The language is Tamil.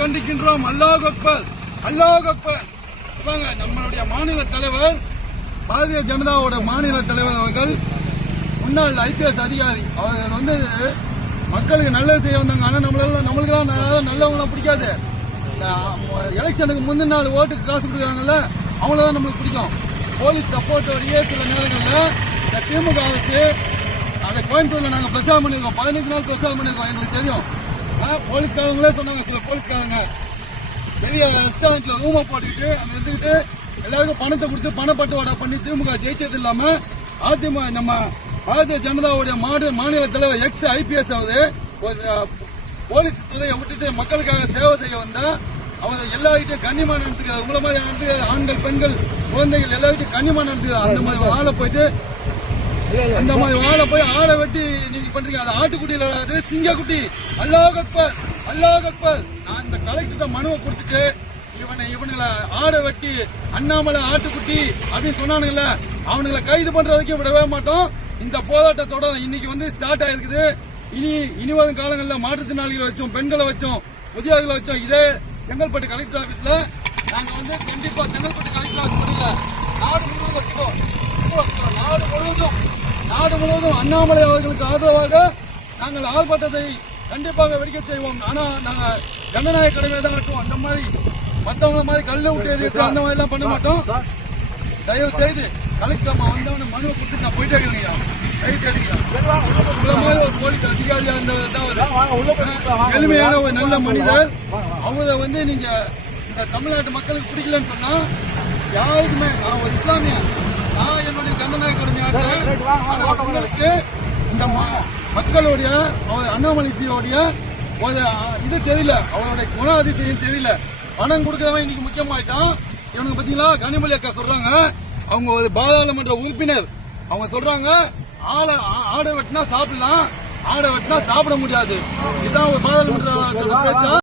கண்டிக்கின்றோம். அல்லாஹ் அக்பர், அல்லாஹ் அக்பர். நம்மளுடைய மாநில தலைவர், பாரதிய ஜனதாவோட மாநில தலைவர் அவர்கள், முன்னாள் IPS அதிகாரி, அவர் வந்து மக்களுக்கு நல்லது செய்ய வந்தாங்க. ஆனா நம்மளுக்கெல்லாம் நல்லவங்களாம் பிடிக்காது. எலெக்ஷனுக்கு முந்தின நாள் ஓட்டுக்கு காசு கொடுக்குறாங்கல்ல, அவங்களதான் நம்மளுக்கு பிடிக்கும். போலீஸ் சப்போர்ட்டோடையே சில நேரங்களில் இந்த திமுக அரசு அதை கோயம்புத்தூர்ல நாங்க பிரச்சாரம் பண்ணிருக்கோம். 15 நாள் பிரச்சாரம் பண்ணிருக்கோம். எங்களுக்கு தெரியும். போலீஸ்காரங்களே சொன்னாங்க, சில போலீஸ்காரங்க பெரிய ரெஸ்டாரண்ட்ல ரூமை போட்டுக்கிட்டு அங்க இருந்துகிட்டு எல்லாருக்கும் பணத்தை கொடுத்து பணப்பட்டுவாடா பண்ணி திமுக ஜெயிச்சது இல்லாம அதிமுக நம்ம பாரதிய ஜனதாவுடைய மாநில தலைவர் IPS ஆகுது போலீஸ் துறையை விட்டுட்டு மக்களுக்காக சேவை செய்ய வந்தா அவங்க எல்லாருக்கிட்டையும் கண்ணியமா நடத்துக்கிறார். உங்களை மாதிரி நடத்துக்கிறார். ஆண்கள், பெண்கள், குழந்தைகள் எல்லாருக்கிட்டையும் கண்ணியமா நடத்துக்கிறார். அந்த மாதிரி வாழ போய் ஆடை வெட்டி நீங்க பண்றீங்க. அது ஆட்டுக்குட்டியில வராது, சிங்கக்குட்டி. அல்லாஹ் அக்பர், அல்லாஹ் அக்பர். நான் இந்த கலெக்டர் மனுவை கொடுத்துட்டு இவனுங்களை ஆடை வெட்டி அண்ணாமலை ஆட்டுக்குட்டி அப்படின்னு சொன்னானுங்கல்ல, அவனுங்களை கைது பண்ற வரைக்கும் விடவே மாட்டோம். இந்த போராட்டத்தோட இன்னைக்கு வந்து ஸ்டார்ட் ஆயிருக்குது. இனி வரும் காலங்களில் மாற்றுத்திறனாளிகளை வச்சோம், பெண்களை வச்சோம், முதியோர்களை வச்சோம். இதே செங்கல்பட்டு கலெக்டர் ஆபீஸ்ல நாங்க வந்து கண்டிப்பா செங்கல்பட்டு கலெக்டர் ஆபீஸ் பண்ணல, நாடு முழுவதும் வச்சுக்கோம். நாடு முழுவதும் அண்ணாமலை அவர்களுக்கு ஆதரவாக நாங்கள் ஆர்ப்பாட்டத்தை கண்டிப்பாக வெடிக்க செய்வோம். ஆனா நாங்க ஜனநாயக கடமையை தான் கட்டுவோம். அந்த மாதிரி மத்தவங்க மாதிரி கல்ல விட்டு எதிர்த்து அந்த மாதிரி எல்லாம் பண்ண மாட்டோம். தயவு செய்து கலெக்டர் வந்தவன மனுவை கொடுத்து நான் போயிட்டே இருக்கிறேன். ஒரு போலீஸ் அதிகாரியா எளிமையான ஒரு நல்ல மனிதர். அவரை வந்து நீங்க இந்த தமிழ்நாட்டு மக்களுக்கு பிடிக்கலன்னு சொன்னா யாருக்குமே, நான் ஒரு இஸ்லாமிய, நான் என்னுடைய ஜனநாயக கடமையாற்றுக்கு இந்த மக்களுடைய அண்ணாமலைஜியோடைய ஒரு இது தெரியல, அவருடைய குணாதிசயம் தெரியல. பணம் கொடுக்கறவன் இன்னைக்கு முக்கியமாயிட்டான். இவனுக்கு பாத்தீங்களா, கனிமொழி அக்கா சொல்றாங்க, அவங்க ஒரு பாராளுமன்ற உறுப்பினர், அவங்க சொல்றாங்க ஆடை வெட்டினா சாப்பிடலாம், ஆடை வெட்டினா சாப்பிட முடியாது. இதுதான் ஒரு பாராளுமன்ற பேச்சா?